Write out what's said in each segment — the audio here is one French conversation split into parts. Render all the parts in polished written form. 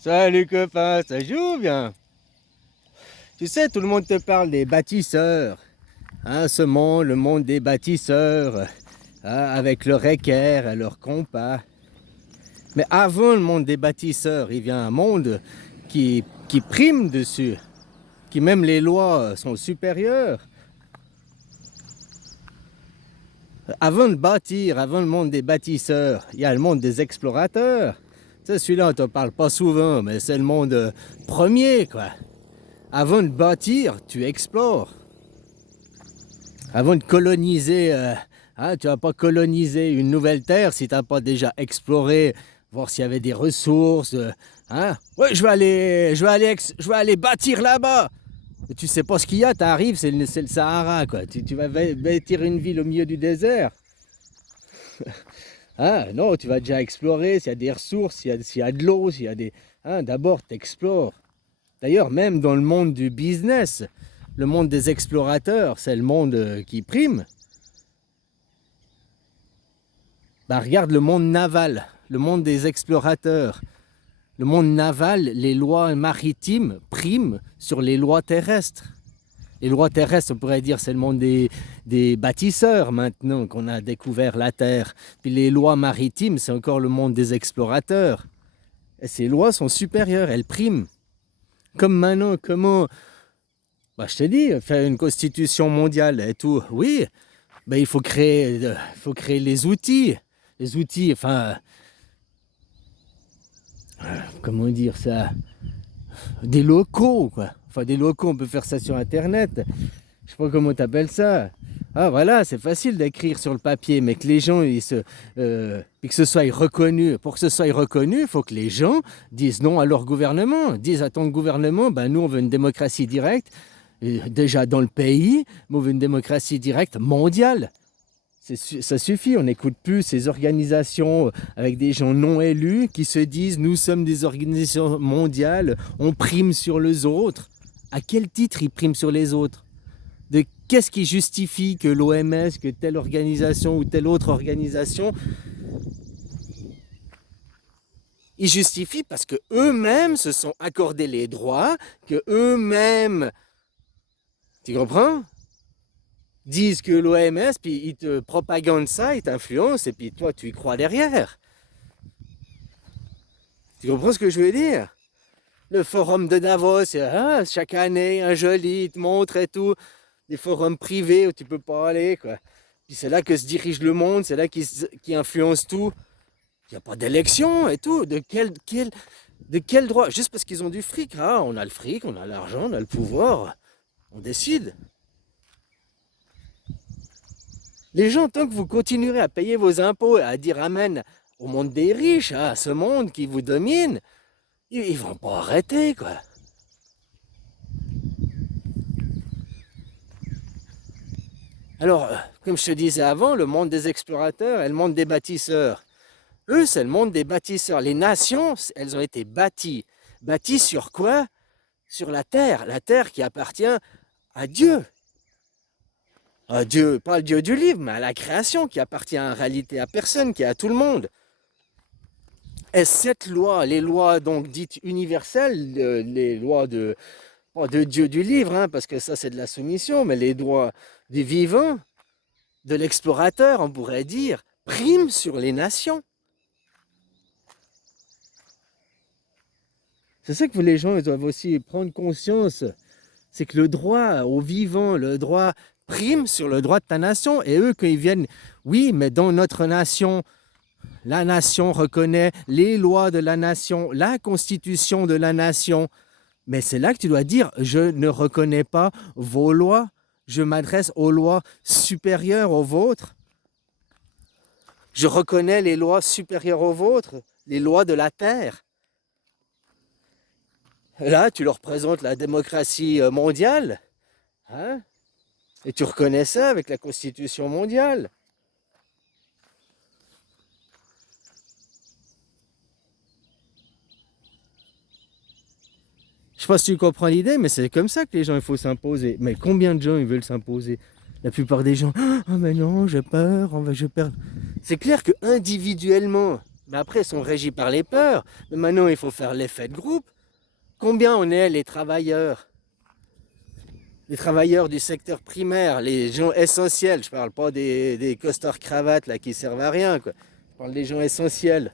Salut copain, ça joue bien? Tu sais, tout le monde te parle des bâtisseurs. Hein, ce monde, le monde des bâtisseurs, hein, avec leur équerre et leur compas. Mais avant le monde des bâtisseurs, il y a un monde qui prime dessus, qui même les lois sont supérieures. Avant de bâtir, avant le monde des bâtisseurs, il y a le monde des explorateurs. Tu sais, celui-là, on ne te parle pas souvent, mais c'est le monde premier, quoi. Avant de bâtir, tu explores. Avant de coloniser, hein, tu vas pas coloniser une nouvelle terre si tu n'as pas déjà exploré, voir s'il y avait des ressources. Hein. Ouais, je vais aller bâtir là-bas. Tu sais pas ce qu'il y a, tu arrives, c'est le Sahara, quoi. Tu vas bâtir une ville au milieu du désert. Hein, non, tu vas déjà explorer s'il y a des ressources, s'il y a de l'eau, s'il y a des. Hein, d'abord, tu explores. D'ailleurs, même dans le monde du business, le monde des explorateurs, c'est le monde qui prime. Bah, regarde le monde naval, le monde des explorateurs. Le monde naval, les lois maritimes priment sur les lois terrestres. Les lois terrestres, on pourrait dire, c'est le monde des bâtisseurs maintenant qu'on a découvert la Terre. Puis les lois maritimes, c'est encore le monde des explorateurs. Et ces lois sont supérieures, elles priment. Comme maintenant, comment... Bah, je te dis, faire une constitution mondiale et tout, oui, bah, il faut créer les outils. Les outils, enfin, comment dire ça, des locaux, quoi. Enfin, des locaux, on peut faire ça sur Internet. Je sais pas comment tu appelles ça. Ah, voilà, c'est facile d'écrire sur le papier, mais que les gens, que ce soit reconnu. Pour que ce soit reconnu, il faut que les gens disent non à leur gouvernement, disent à ton gouvernement, ben, nous, on veut une démocratie directe, déjà dans le pays, mais on veut une démocratie directe mondiale. Ça suffit, on n'écoute plus ces organisations avec des gens non élus qui se disent nous sommes des organisations mondiales, on prime sur les autres. À quel titre ils priment sur les autres? De qu'est-ce qui justifie que l'OMS, que telle organisation ou telle autre organisation, ils justifient parce que eux-mêmes se sont accordés les droits, que eux-mêmes, tu comprends? Disent que l'OMS, puis ils te propagandent ça, ils t'influencent, et puis toi, tu y crois derrière. Tu comprends ce que je veux dire? Le forum de Davos, hein, chaque année, un joli, ils te montrent et tout. Des forums privés où tu peux pas aller, quoi. Puis c'est là que se dirige le monde, c'est là qui influence tout. Il n'y a pas d'élection et tout. De quel droit? Juste parce qu'ils ont du fric. Hein? On a le fric, on a l'argent, on a le pouvoir. On décide. Les gens, tant que vous continuerez à payer vos impôts et à dire amen au monde des riches, hein, à ce monde qui vous domine, ils vont pas arrêter, quoi. Alors, comme je te disais avant, le monde des explorateurs et le monde des bâtisseurs. Eux, c'est le monde des bâtisseurs. Les nations, elles ont été bâties. Bâties sur quoi? Sur la terre qui appartient à Dieu. À Dieu, pas le Dieu du livre, mais à la création qui appartient en réalité à personne, qui est à tout le monde. Et cette loi, les lois donc dites universelles, les lois pas de Dieu du livre, hein, parce que ça c'est de la soumission, mais les lois du vivant, de l'explorateur, on pourrait dire, priment sur les nations. C'est ça que les gens ils doivent aussi prendre conscience. C'est que le droit au vivant, le droit prime sur le droit de ta nation. Et eux, quand ils viennent, oui, mais dans notre nation, la nation reconnaît les lois de la nation, la constitution de la nation. Mais c'est là que tu dois dire, je ne reconnais pas vos lois, je m'adresse aux lois supérieures aux vôtres. Je reconnais les lois supérieures aux vôtres, les lois de la terre. Là, tu leur présentes la démocratie mondiale, hein? Et tu reconnais ça avec la Constitution mondiale. Je sais pas si tu comprends l'idée, mais c'est comme ça que les gens, il faut s'imposer. Mais combien de gens, ils veulent s'imposer? La plupart des gens, ah mais non, j'ai peur, je perds. C'est clair que individuellement, Mais après, ils sont régis par les peurs. Mais maintenant, il faut faire l'effet de groupe. Combien on est les travailleurs? Les travailleurs du secteur primaire, les gens essentiels. Je parle pas des costards cravates là qui servent à rien, quoi. Je parle des gens essentiels.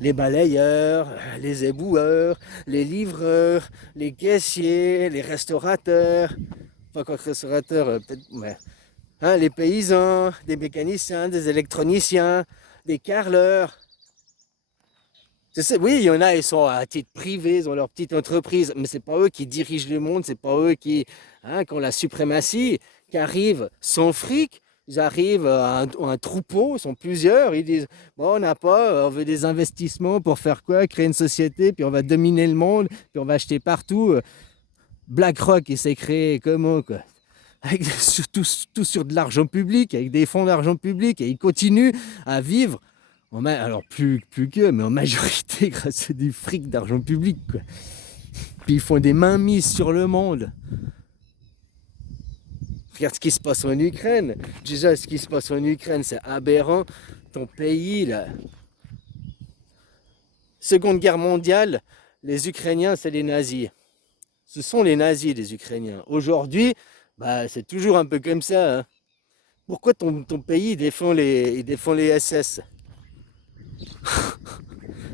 Les balayeurs, les éboueurs, les livreurs, les caissiers, les restaurateurs. Pas quoi que restaurateurs, peut-être, ouais. Hein, les paysans, des mécaniciens, des électroniciens, des carreleurs. Je sais, oui, il y en a, ils sont à titre privé, ils ont leur petite entreprise, mais c'est pas eux qui dirigent le monde, c'est pas eux qui ont la suprématie, qui arrivent sans fric. Ils arrivent à un troupeau, ils sont plusieurs, ils disent, bon, on n'a pas, on veut des investissements pour faire quoi? Créer une société, puis on va dominer le monde, puis on va acheter partout. BlackRock, il s'est créé comment, quoi? Avec tout sur de l'argent public, avec des fonds d'argent public, et ils continuent à vivre alors plus que, mais en majorité grâce à du fric d'argent public, quoi. Puis ils font des mainmises sur le monde. Regarde ce qui se passe en Ukraine. Déjà, ce qui se passe en Ukraine, c'est aberrant. Ton pays, là. Seconde Guerre mondiale, les Ukrainiens, c'est les nazis. Ce sont les nazis, les Ukrainiens. Aujourd'hui, bah, c'est toujours un peu comme ça, hein. Pourquoi ton pays il défend les SS?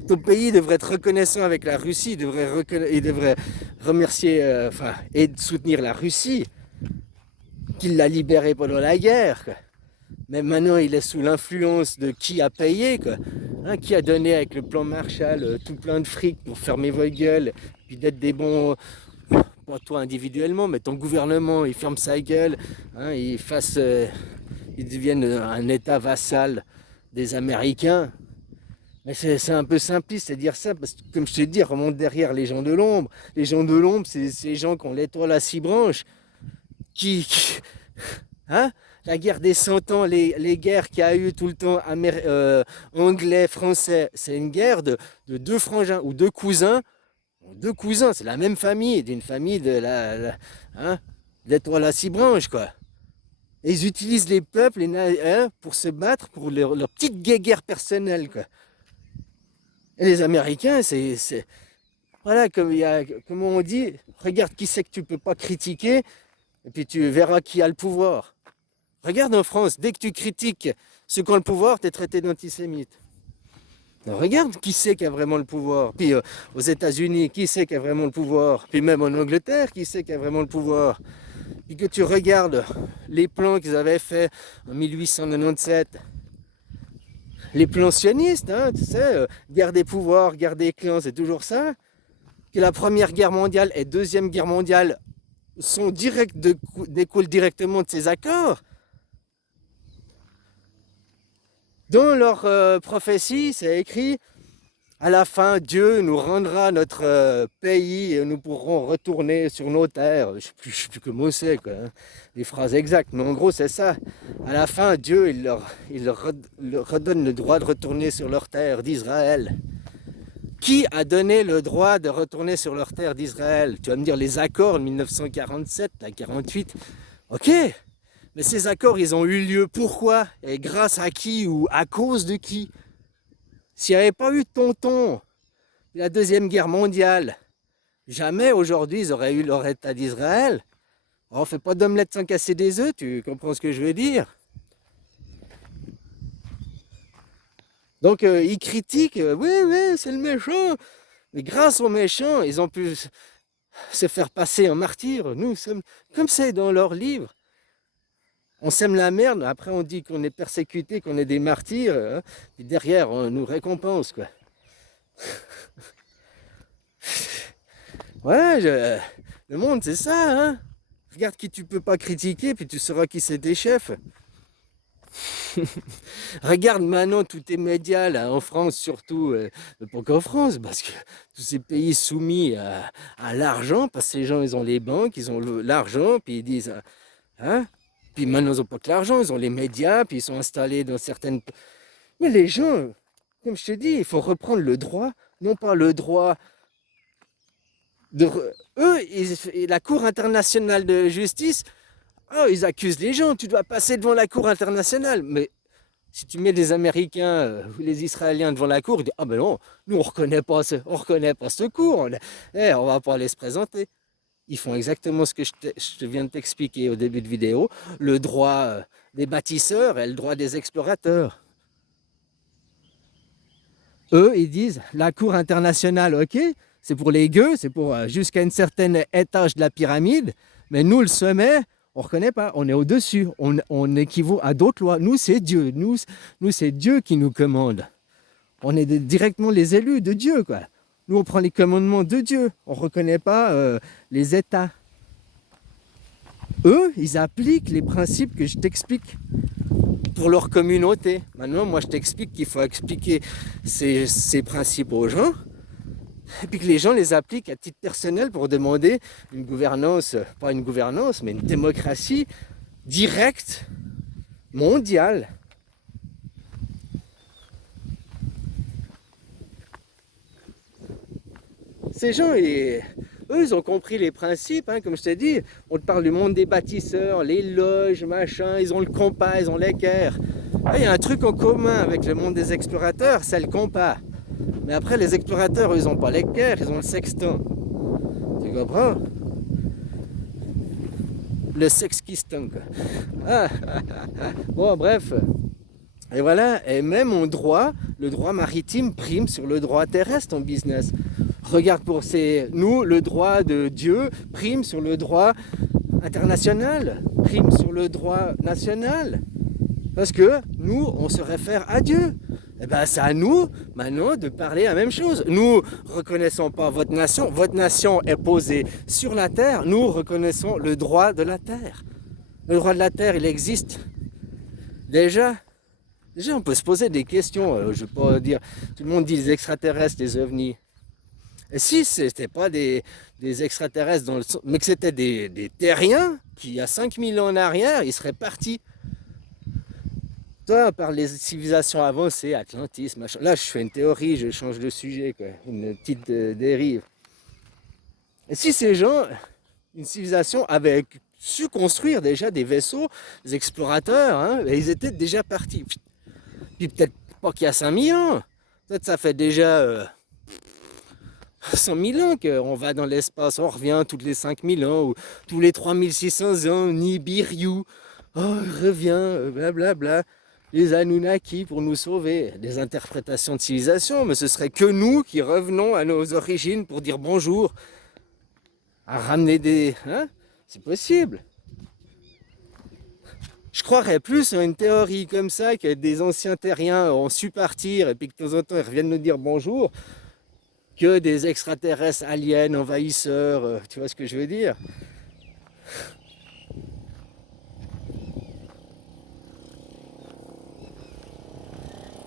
Ton pays devrait être reconnaissant avec la Russie, il devrait remercier, et soutenir la Russie, qu'il l'a libéré pendant la guerre, quoi. Mais maintenant, il est sous l'influence de qui a payé, quoi. Hein, qui a donné avec le plan Marshall tout plein de fric pour fermer vos gueules, puis d'être des bons, pas toi individuellement, mais ton gouvernement, il ferme sa gueule, hein, il devienne un État vassal des Américains. Mais c'est un peu simpliste de dire ça, parce que comme je te dis, remonte derrière les gens de l'ombre. Les gens de l'ombre, c'est ces gens qui ont l'étoile à 6 branches, qui hein? La guerre des 100 ans, les guerres qu'il y a eu tout le temps, anglais, français, c'est une guerre de deux frangins ou deux cousins. Deux cousins, c'est la même famille, d'une famille de hein, l'étoile à 6 branches, quoi. Et ils utilisent les peuples hein, pour se battre pour leur petite guéguerre personnelle, quoi. Et les Américains, voilà, comme on dit, regarde qui c'est que tu peux pas critiquer, et puis tu verras qui a le pouvoir. Regarde en France, dès que tu critiques ceux qui ont le pouvoir, tu es traité d'antisémite. Alors regarde qui c'est qui a vraiment le pouvoir. Puis aux États-Unis, qui c'est qui a vraiment le pouvoir. Puis même en Angleterre, qui c'est qui a vraiment le pouvoir. Puis que tu regardes les plans qu'ils avaient faits en 1897, les plans sionistes, hein, tu sais, guerre des pouvoirs, guerre des clans, c'est toujours ça. Que la Première Guerre mondiale et Deuxième Guerre mondiale découlent directement de ces accords. Dans leur prophétie, c'est écrit, à la fin, Dieu nous rendra notre pays et nous pourrons retourner sur nos terres. Je ne sais plus comment c'est, quoi, hein, les phrases exactes, mais en gros, c'est ça. À la fin, Dieu, leur redonne le droit de retourner sur leur terre d'Israël. Qui a donné le droit de retourner sur leur terre d'Israël? Tu vas me dire les accords de 1947, la 48. Ok, mais ces accords, ils ont eu lieu pourquoi? Et grâce à qui ou à cause de qui? S'il n'y avait pas eu Tonton, la Deuxième Guerre mondiale, jamais aujourd'hui ils auraient eu leur État d'Israël. On ne fait pas d'omelette sans casser des œufs, tu comprends ce que je veux dire? Donc ils critiquent, oui, c'est le méchant. Mais grâce aux méchants, ils ont pu se faire passer en martyr. Nous sommes, comme c'est dans leurs livres, on sème la merde, après on dit qu'on est persécuté, qu'on est des martyrs, hein, et derrière on nous récompense, quoi. Ouais, le monde c'est ça, hein. Regarde qui tu peux pas critiquer, puis tu sauras qui c'est tes chefs. Regarde maintenant tous tes médias là, en France surtout, pas qu'en France, parce que tous ces pays soumis à l'argent, parce que les gens ils ont les banques, ils ont l'argent, puis ils disent, hein, puis maintenant ils n'ont pas que l'argent, ils ont les médias, puis ils sont installés dans certaines... Mais les gens, comme je te dis, il faut reprendre le droit, non pas le droit de... la Cour internationale de justice, oh, ils accusent les gens, tu dois passer devant la Cour internationale, mais Si tu mets les Américains ou les Israéliens devant la cour, ils disent ah ben non, nous on reconnaît pas ce cours, on va pas aller se présenter. Ils font exactement ce que je te viens de t'expliquer au début de vidéo, le droit des bâtisseurs et le droit des explorateurs. Eux, ils disent la cour internationale, ok, c'est pour les gueux, c'est pour jusqu'à une certaine étage de la pyramide, mais nous, le sommet, on ne reconnaît pas, on est au-dessus, on équivaut à d'autres lois. Nous, c'est Dieu, nous c'est Dieu qui nous commande. On est directement les élus de Dieu, quoi. Nous, on prend les commandements de Dieu, on ne reconnaît pas les États. Eux, ils appliquent les principes que je t'explique pour leur communauté. Maintenant, moi, je t'explique qu'il faut expliquer ces principes aux gens, et puis que les gens les appliquent à titre personnel pour demander une gouvernance, pas une gouvernance, mais une démocratie directe, mondiale. Ces gens, eux, ils ont compris les principes, hein, comme je t'ai dit. On te parle du monde des bâtisseurs, les loges, machin, ils ont le compas, ils ont l'équerre. Il y a un truc en commun avec le monde des explorateurs, c'est le compas. Mais après, les explorateurs, ils n'ont pas l'équerre, ils ont le sextant. Tu comprends? Le sexquistan, quoi. Bon, bref. Et voilà, et même en droit, le droit maritime prime sur le droit terrestre en business. Regarde nous, le droit de Dieu prime sur le droit international, prime sur le droit national. Parce que nous, on se réfère à Dieu. Et bien, c'est à nous, maintenant, de parler la même chose. Nous, reconnaissons pas votre nation est posée sur la terre, nous reconnaissons le droit de la terre. Le droit de la terre, il existe. Déjà, on peut se poser des questions, je ne vais pas dire, tout le monde dit les extraterrestres, les ovnis. Et si ce n'était pas des extraterrestres, mais que c'était des terriens, qui il y a 5000 ans en arrière, ils seraient partis. Toi, par les civilisations avancées, Atlantis, machin. Là, je fais une théorie, je change de sujet, quoi. Une petite dérive. Et si ces gens, une civilisation, avaient su construire déjà des vaisseaux, des explorateurs, hein, ils étaient déjà partis. Puis peut-être pas qu'il y a 5000 ans. Peut-être ça fait déjà 100 000 ans qu'on va dans l'espace, on revient toutes les 5000 ans, ou tous les 3600 ans, Nibiru, revient, blablabla. Les Anunnaki pour nous sauver, des interprétations de civilisation, mais ce serait que nous qui revenons à nos origines pour dire bonjour, à ramener des... Hein? C'est possible. Je croirais plus à une théorie comme ça, que des anciens terriens ont su partir et puis que de temps en temps ils reviennent nous dire bonjour, que des extraterrestres aliens, envahisseurs, tu vois ce que je veux dire?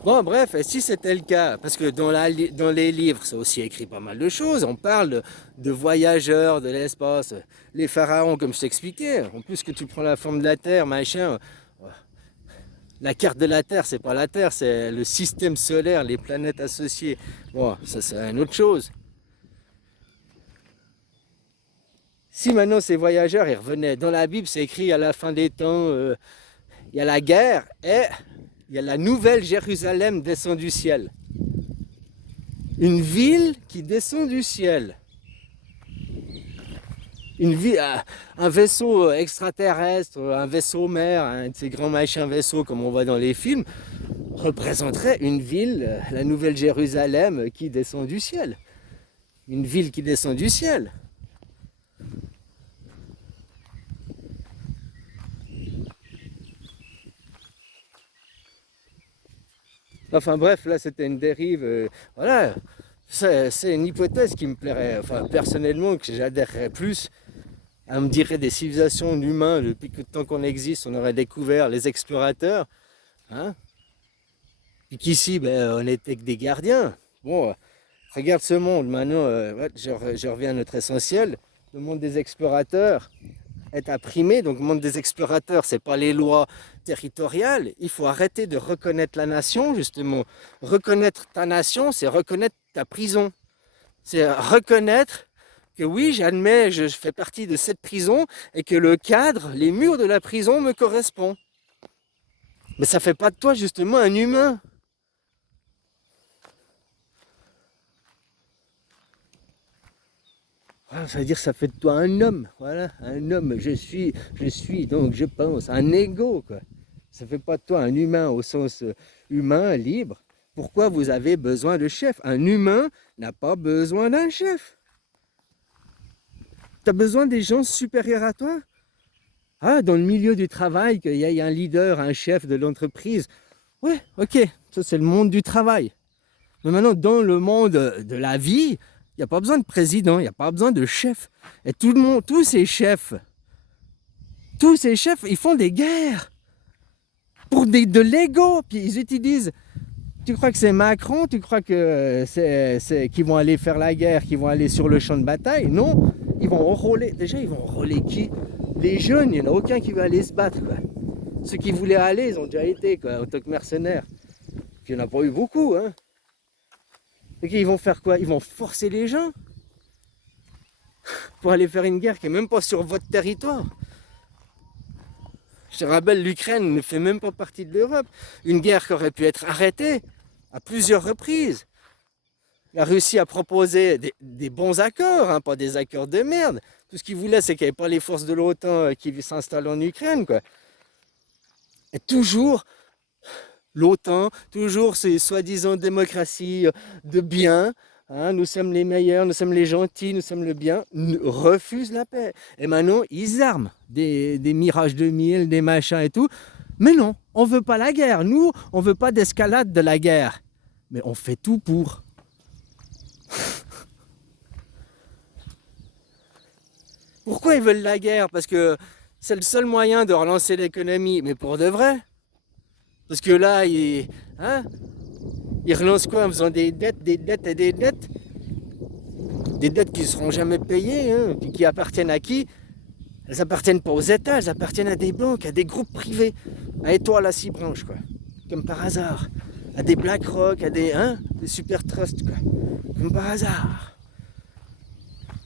Bon, bref, et si c'était le cas, parce que dans les livres, c'est aussi écrit pas mal de choses, on parle de voyageurs de l'espace, les pharaons, comme je t'expliquais, en plus que tu prends la forme de la Terre, machin, la carte de la Terre, c'est pas la Terre, c'est le système solaire, les planètes associées. Bon, ça c'est une autre chose. Si maintenant ces voyageurs, ils revenaient, dans la Bible, c'est écrit à la fin des temps, il y a la guerre et il y a la nouvelle Jérusalem descend du ciel. Une ville qui descend du ciel. Un vaisseau extraterrestre, un vaisseau mère, un de ces grands machins vaisseaux comme on voit dans les films, représenterait une ville, la nouvelle Jérusalem qui descend du ciel. Une ville qui descend du ciel. Enfin bref, là c'était une dérive. Voilà, c'est une hypothèse qui me plairait, enfin personnellement, que j'adhérerais plus. On me dirait des civilisations d'humains, depuis que tant qu'on existe, on aurait découvert les explorateurs. Hein, et qu'ici, on n'était que des gardiens. Bon, regarde ce monde maintenant, je reviens à notre essentiel. Le monde des explorateurs est apprimé, donc le monde des explorateurs, c'est pas les lois territoriales. Il faut arrêter de reconnaître la nation, justement. Reconnaître ta nation, c'est reconnaître ta prison. C'est reconnaître que oui, j'admets, je fais partie de cette prison et que le cadre, les murs de la prison me correspondent. Mais ça fait pas de toi justement un humain. Voilà, ça veut dire que ça fait de toi un homme. Voilà, un homme, je suis, donc je pense. Un ego, quoi. Ça fait pas de toi un humain au sens humain, libre. Pourquoi vous avez besoin de chef? Un humain n'a pas besoin d'un chef. Tu as besoin des gens supérieurs à toi. Ah, dans le milieu du travail, qu'il y ait un leader, un chef de l'entreprise. Ouais, ok, ça c'est le monde du travail. Mais maintenant, dans le monde de la vie, il n'y a pas besoin de président, il n'y a pas besoin de chef. Et tout le monde, tous ces chefs, ils font des guerres pour de l'ego. Puis ils utilisent. Tu crois que c'est Macron? Tu crois que c'est qu'ils vont aller faire la guerre, qu'ils vont aller sur le champ de bataille? Non, ils vont enrôler. Déjà, ils vont enrôler qui? Les jeunes, il n'y en a aucun qui veut aller se battre, quoi. Ceux qui voulaient aller, ils ont déjà été, quoi, en tant que mercenaires. Puis il n'y en a pas eu beaucoup, hein. Et ils vont faire quoi? Ils vont forcer les gens pour aller faire une guerre qui n'est même pas sur votre territoire. Je te rappelle, l'Ukraine ne fait même pas partie de l'Europe. Une guerre qui aurait pu être arrêtée à plusieurs reprises. La Russie a proposé des bons accords, hein, pas des accords de merde. Tout ce qu'ils voulaient, c'est qu'il n'y ait pas les forces de l'OTAN qui s'installent en Ukraine, quoi. Et toujours l'OTAN, toujours ces soi-disant démocraties de bien, hein, nous sommes les meilleurs, nous sommes les gentils, nous sommes le bien, refusent la paix. Et maintenant, ils arment des Mirage 2000, des machins et tout. Mais non, on ne veut pas la guerre. Nous, on ne veut pas d'escalade de la guerre. Mais on fait tout pour. Pourquoi ils veulent la guerre? Parce que c'est le seul moyen de relancer l'économie. Mais pour de vrai. Parce que là, hein, ils relancent quoi en faisant des dettes et des dettes? Des dettes qui ne seront jamais payées, hein, qui appartiennent à qui? Elles appartiennent pas aux États, elles appartiennent à des banques, à des groupes privés, à Étoile à 6 branches, quoi. Comme par hasard. À des BlackRock, à des Super Trust, quoi. Comme par hasard.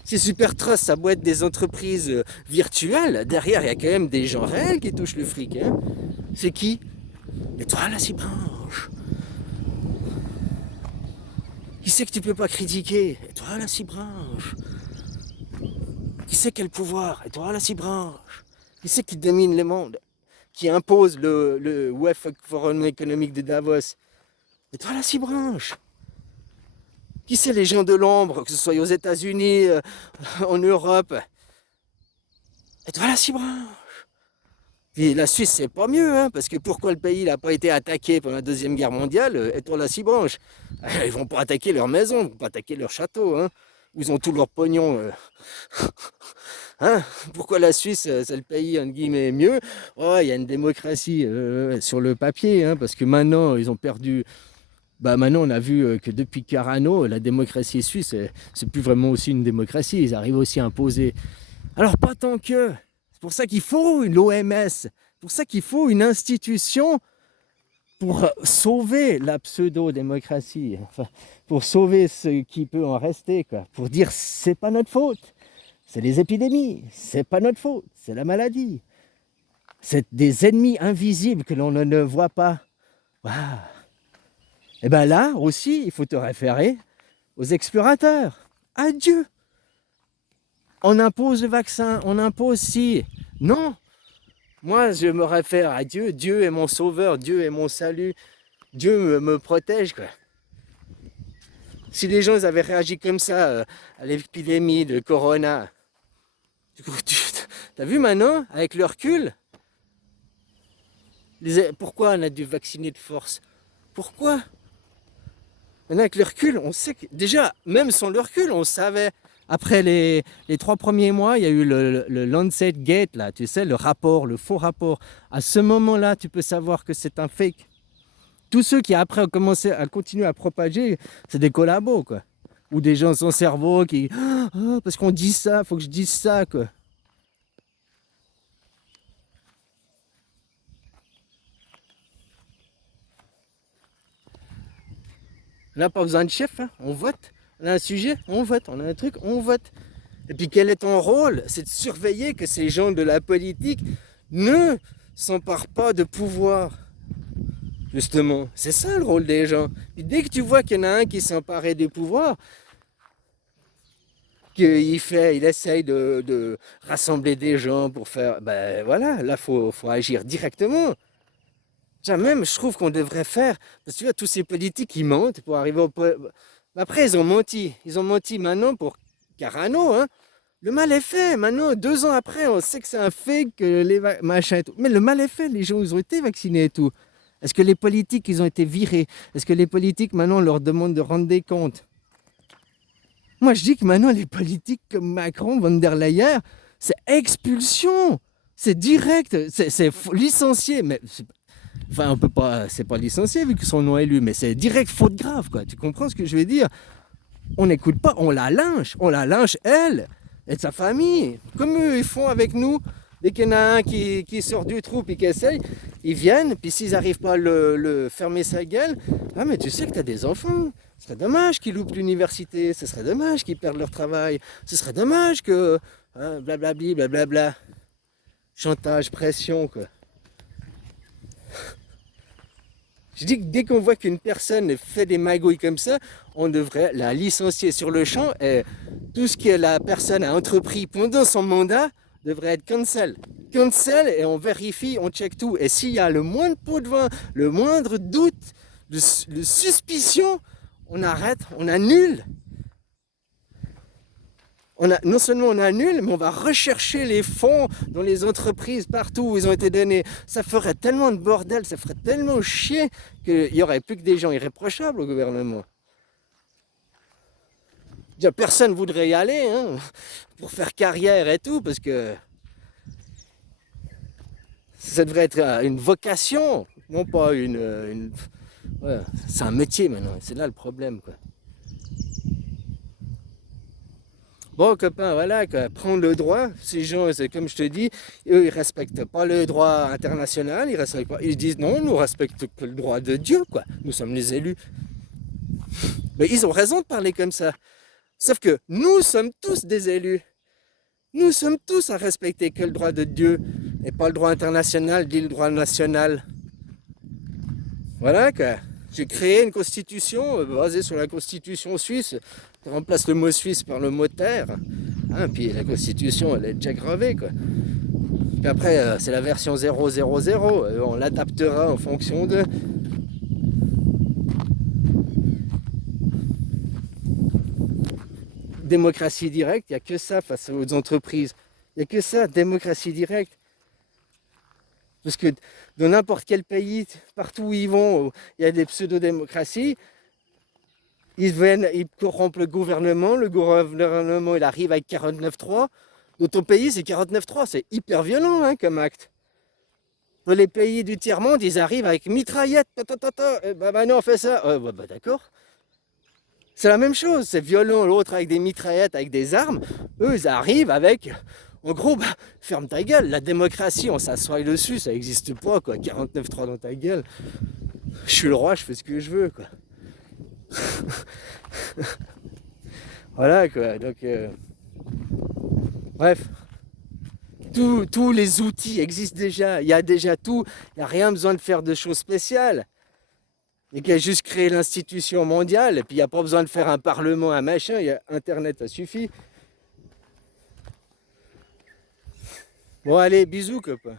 Ces Super Trust, ça doit être des entreprises virtuelles. Derrière, il y a quand même des gens réels qui touchent le fric, hein. C'est qui? Étoile à 6 branches. Qui c'est que tu peux pas critiquer? Étoile à 6 branches. Qui c'est qui a le pouvoir? Étoile à 6 branches. Qui c'est qui domine le monde? Qui impose le WEF Forum économique de Davos? Étoile à 6 branches. Qui c'est les gens de l'ombre, que ce soit aux États-Unis, en Europe? Étoile à 6 branches. Et la Suisse, c'est pas mieux, hein, parce que pourquoi le pays n'a pas été attaqué pendant la Deuxième Guerre mondiale? Étoile à 6 branches. Ils vont pas attaquer leur maison, ils vont pas attaquer leur château, hein, où ils ont tout leur pognon. Hein, pourquoi la Suisse, c'est le pays, entre guillemets, mieux? Oh, il y a une démocratie sur le papier, hein, parce que maintenant, ils ont perdu. Bah maintenant, on a vu que depuis Carano, la démocratie suisse, c'est plus vraiment aussi une démocratie. Ils arrivent aussi à imposer. Alors, pas tant que. C'est pour ça qu'il faut l'OMS. C'est pour ça qu'il faut une institution pour sauver la pseudo-démocratie. Enfin, pour sauver ce qui peut en rester, quoi. Pour dire, c'est pas notre faute. C'est les épidémies. C'est pas notre faute. C'est la maladie. C'est des ennemis invisibles que l'on ne voit pas. Waouh. Et bien là aussi, il faut te référer aux explorateurs, à Dieu. On impose le vaccin, on impose si. Non, moi je me réfère à Dieu. Dieu est mon sauveur, Dieu est mon salut. Dieu me protège, quoi. Si les gens avaient réagi comme ça à l'épidémie de Corona, du coup, t'as vu maintenant, avec le recul, pourquoi on a dû vacciner de force? Pourquoi? Maintenant, avec le recul, on sait que déjà, même sans le recul, on savait. Après les 3 premiers mois, il y a eu le Lancet Gate, là, tu sais, le rapport, le faux rapport. À ce moment-là, tu peux savoir que c'est un fake. Tous ceux qui après ont commencé à continuer à propager, c'est des collabos, quoi. Ou des gens sans cerveau qui... Oh, parce qu'on dit ça, il faut que je dise ça, quoi. On n'a pas besoin de chef, hein, on vote. On a un sujet, on vote. On a un truc, on vote. Et puis quel est ton rôle? C'est de surveiller que ces gens de la politique ne s'emparent pas de pouvoir. justement. C'est ça le rôle des gens. Puis dès que tu vois qu'il y en a un qui s'est emparé du pouvoir, il essaye de rassembler des gens pour faire, ben voilà, là faut agir directement. Tiens, même, je trouve qu'on devrait faire, parce que tu vois, tous ces politiques qui mentent pour arriver au pouvoir. Après, ils ont menti maintenant pour Carano, hein. Le mal est fait, maintenant, 2 ans après, on sait que c'est un fait, que machins et tout. Mais le mal est fait, les gens, ils ont été vaccinés et tout. Est-ce que les politiques, ils ont été virés? Est-ce que les politiques, maintenant, on leur demande de rendre des comptes? Moi, je dis que maintenant, les politiques comme Macron, Von der Leyen, c'est expulsion. C'est direct, c'est licencié. Mais enfin, on peut pas, c'est pas licencié vu que son nom est élu, mais c'est direct faute grave, quoi. Tu comprends ce que je veux dire? On n'écoute pas, on la lynche, elle et sa famille. Comme eux, ils font avec nous. Dès qu'il y en a un qui sort du trou et qui essaye, ils viennent, puis s'ils n'arrivent pas à le fermer sa gueule, ah mais tu sais que tu as des enfants. Ce serait dommage qu'ils loupent l'université, ce serait dommage qu'ils perdent leur travail, ce serait dommage que. Hein, blablabli, blablabla. Chantage, pression, quoi. Je dis que dès qu'on voit qu'une personne fait des magouilles comme ça, on devrait la licencier sur le champ et tout ce que la personne a entrepris pendant son mandat devrait être cancel. Cancel et on vérifie, on check tout. Et s'il y a le moindre pot de vin, le moindre doute, de suspicion, on arrête, on annule. Non seulement on annule, mais on va rechercher les fonds dans les entreprises partout où ils ont été donnés. Ça ferait tellement de bordel, ça ferait tellement chier qu'il n'y aurait plus que des gens irréprochables au gouvernement. Déjà, personne ne voudrait y aller, hein, pour faire carrière et tout, parce que ça devrait être une vocation, non pas ouais, c'est un métier maintenant, c'est là le problème, quoi. Bon, copain, voilà, quoi. Prendre le droit, ces gens, c'est comme je te dis, eux, ils respectent pas le droit international, ils respectent pas. Ils disent non, nous respectons que le droit de Dieu, quoi. Nous sommes les élus. Mais ils ont raison de parler comme ça. Sauf que nous sommes tous des élus. Nous sommes tous à respecter que le droit de Dieu et pas le droit international, dit le droit national. Voilà, quoi. J'ai créé une constitution basée sur la constitution suisse. On remplace le mot suisse par le mot terre. Hein, puis la constitution, elle est déjà gravée, quoi. Puis après, c'est la version 000. On l'adaptera en fonction de. Démocratie directe, il n'y a que ça face aux entreprises. Il n'y a que ça, démocratie directe. Parce que dans n'importe quel pays, partout où ils vont, il y a des pseudo-démocraties. Ils viennent, ils corrompent le gouvernement il arrive avec 49.3. Dans ton pays, c'est 49.3, c'est hyper violent, hein, comme acte. Dans les pays du tiers-monde, ils arrivent avec mitraillette, bah maintenant on fait ça. Bah, d'accord. C'est la même chose, c'est violent, l'autre avec des mitraillettes, avec des armes. Eux, ils arrivent avec, en gros, bah, ferme ta gueule, la démocratie, on s'assoit dessus, ça n'existe pas, quoi. 49.3 dans ta gueule. Je suis le roi, je fais ce que je veux, quoi. Voilà, quoi. Donc, bref. Tous les outils existent déjà. Il y a déjà tout. Il n'y a rien besoin de faire de choses spéciales. Il y a juste créer l'institution mondiale. Et puis, il n'y a pas besoin de faire un parlement, un machin. Il y a Internet, ça suffit. Bon, allez, bisous, copain.